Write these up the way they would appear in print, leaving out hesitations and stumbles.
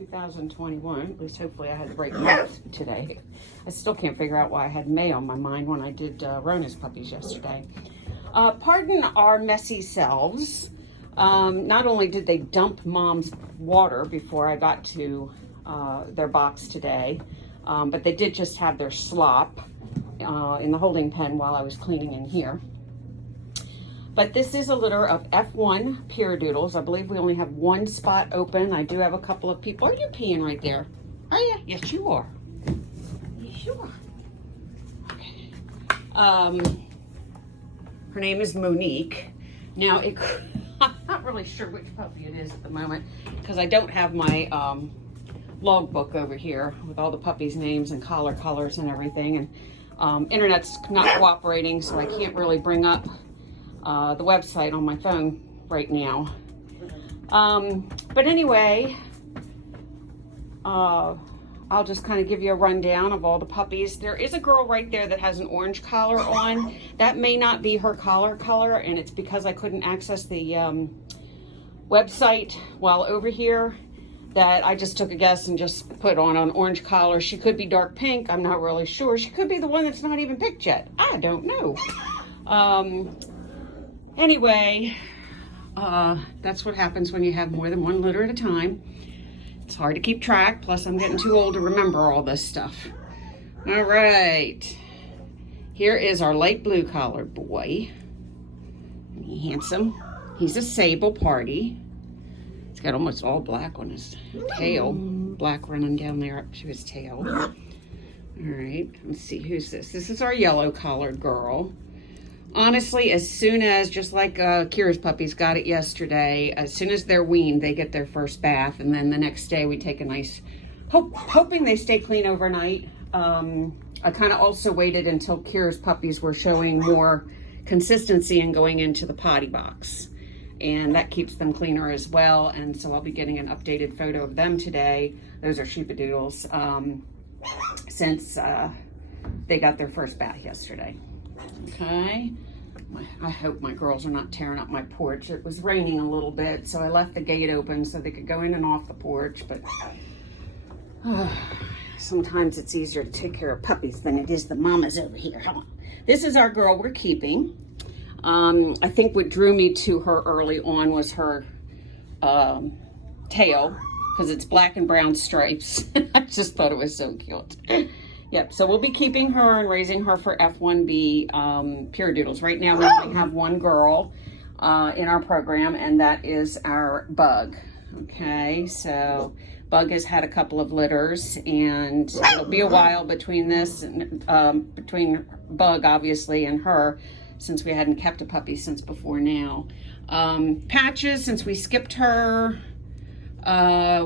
2021. At least hopefully I had the right month today. I still can't figure out why I had May on my mind when I did Rona's puppies yesterday. Pardon our messy selves. Not only did they dump Mom's water before I got to their box today, but they did just have their slop in the holding pen while I was cleaning in here. But this is a litter of F1 Pyredoodles. I believe we only have one spot open. I do have a couple of people. Are you peeing right there? Are you? Yes, you are. Yes, you are. Okay. Her name is Monique. Now, I'm not really sure which puppy it is at the moment because I don't have my logbook over here with all the puppies' names and collar colors and everything. And internet's not cooperating, so I can't really bring up the website on my phone right now. But anyway, I'll just kind of give you a rundown of all the puppies. There is a girl right there that has an orange collar on. That may not be her collar color, and it's because I couldn't access the website while over here that I just took a guess and just put on an orange collar. She could be dark pink. I'm not really sure. She could be the one that's not even picked yet. I don't know. Anyway, that's what happens when you have more than one litter at a time. It's hard to keep track, plus I'm getting too old to remember all this stuff. All right, here is our light blue collared boy. He handsome. He's a sable party. He's got almost all black on his tail. Black running down there up to his tail. All right, let's see, who's this? This is our yellow collared girl. Honestly, as soon as, just like Kira's puppies got it yesterday, as soon as they're weaned, they get their first bath, and then the next day we take a nice, hoping they stay clean overnight. I kind of also waited until Kira's puppies were showing more consistency and going into the potty box, and that keeps them cleaner as well. And so I'll be getting an updated photo of them today. Those are Pyredoodles, since they got their first bath yesterday. Okay, I hope my girls are not tearing up my porch. It was raining a little bit, so I left the gate open so they could go in and off the porch, but sometimes it's easier to take care of puppies than it is the mamas over here. This is our girl we're keeping. I think what drew me to her early on was her tail, because it's black and brown stripes. I just thought it was so cute. Yep, so we'll be keeping her and raising her for F1B Pyredoodles. Right now we only have one girl in our program, and that is our Bug. Okay, so Bug has had a couple of litters, and it'll be a while between this, between Bug obviously and her, since we hadn't kept a puppy since before now. Patches, since we skipped her,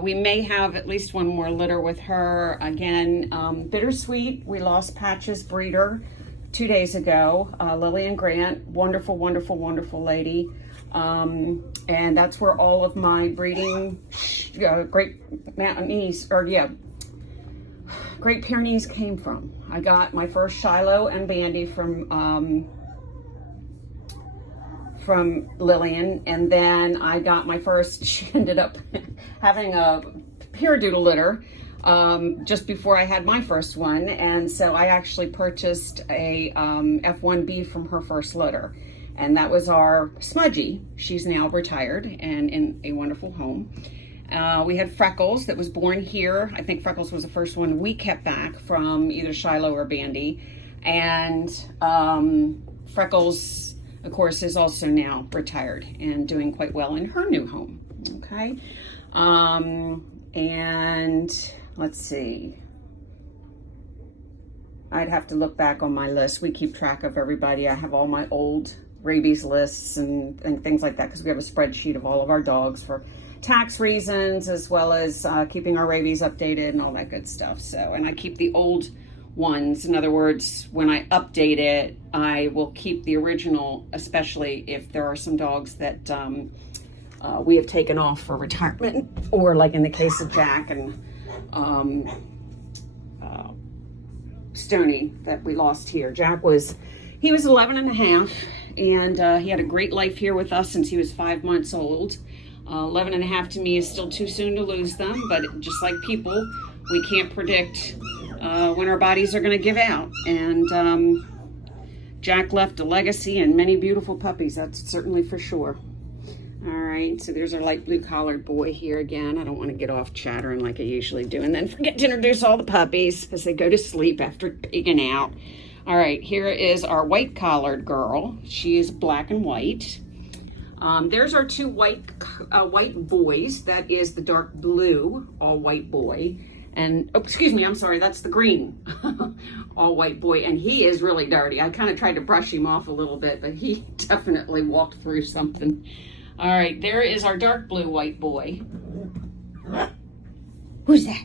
we may have at least one more litter with her. Again, bittersweet. We lost Patches breeder 2 days ago. Lillian Grant, wonderful, wonderful, wonderful lady. And that's where all of my breeding Great Pyrenees came from. I got my first Shiloh and Bandy from Lillian, and then I got my first, she ended up having a Pyredoodle litter just before I had my first one, and so I actually purchased a F1B from her first litter, and that was our Smudgy. She's now retired and in a wonderful home. We had Freckles that was born here. I think Freckles was the first one we kept back from either Shiloh or Bandy, and Freckles, of course, is also now retired and doing quite well in her new home. Okay, and let's see. I'd have to look back on my list. We keep track of everybody. I have all my old rabies lists and things like that, because we have a spreadsheet of all of our dogs for tax reasons, as well as keeping our rabies updated and all that good stuff. So, and I keep the old ones. In other words, when I update it, I will keep the original, especially if there are some dogs that we have taken off for retirement, or like in the case of Jack and Stoney that we lost here. Jack was 11 and a half, and he had a great life here with us since he was 5 months old. 11.5 to me is still too soon to lose them, but just like people, we can't predict when our bodies are going to give out. And Jack left a legacy and many beautiful puppies, that's certainly for sure. All right, so there's our light blue collared boy here again. I don't want to get off chattering like I usually do and then forget to introduce all the puppies as they go to sleep after pigging out. All right, here is our white collared girl. She is black and white. There's our two white boys. That is the dark blue all white boy. And, oh, excuse me, I'm sorry, that's the green all white boy. And he is really dirty. I kind of tried to brush him off a little bit, but he definitely walked through something. All right, there is our dark blue white boy. Who's that?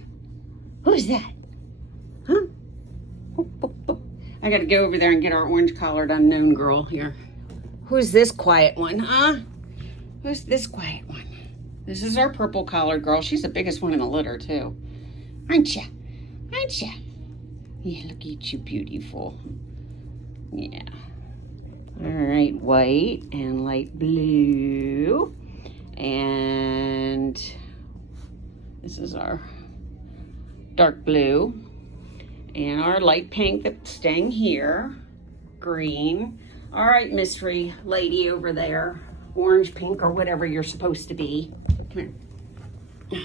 Who's that? Huh? Oh, oh, oh. I got to go over there and get our orange collared unknown girl here. Who's this quiet one, huh? Who's this quiet one? This is our purple collared girl. She's the biggest one in the litter, too. Aren't ya? Aren't ya? Yeah, look at you, beautiful. Yeah. All right, white and light blue. And this is our dark blue. And our light pink that's staying here. Green. All right, mystery lady over there. Orange, pink, or whatever you're supposed to be. Come here.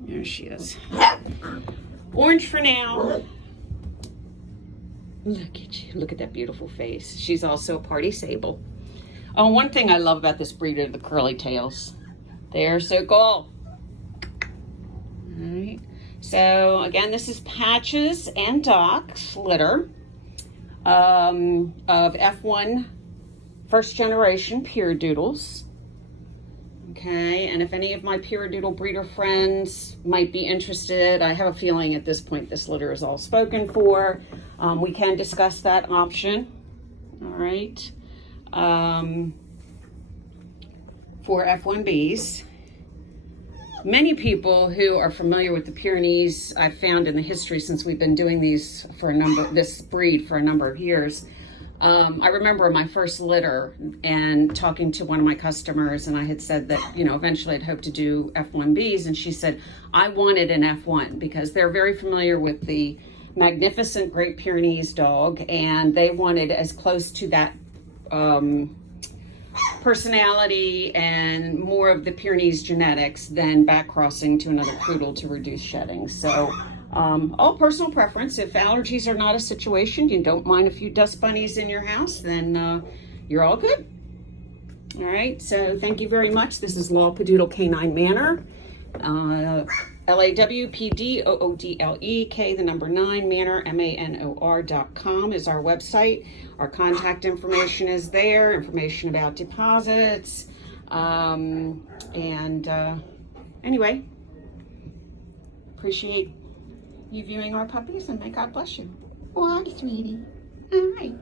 There she is. Orange for now. Look at you. Look at that beautiful face. She's also a party sable. Oh, one thing I love about this breed are the curly tails. They are so cool. All right. So, again, this is Patches and Doc's litter of F1 first generation Pyredoodles. Okay, and if any of my Pyredoodle breeder friends might be interested, I have a feeling at this point this litter is all spoken for. We can discuss that option. All right. For F1Bs. Many people who are familiar with the Pyrenees, I've found in the history since we've been doing these for this breed for a number of years. I remember my first litter and talking to one of my customers, and I had said that, you know, eventually I'd hope to do F1Bs, and she said, I wanted an F1 because they're very familiar with the magnificent Great Pyrenees dog, and they wanted as close to that personality and more of the Pyrenees genetics than back crossing to another poodle to reduce shedding. So all personal preference. If allergies are not a situation, you don't mind a few dust bunnies in your house, then you're all good. All right, so thank you very much. This is Lawpadoodle Canine Manor. LAWPDOODLEK, the number 9, Manor, MANOR.com is our website. Our contact information is there, information about deposits. Anyway, appreciate you viewing our puppies, and may God bless you. Oh, sweetie. All right.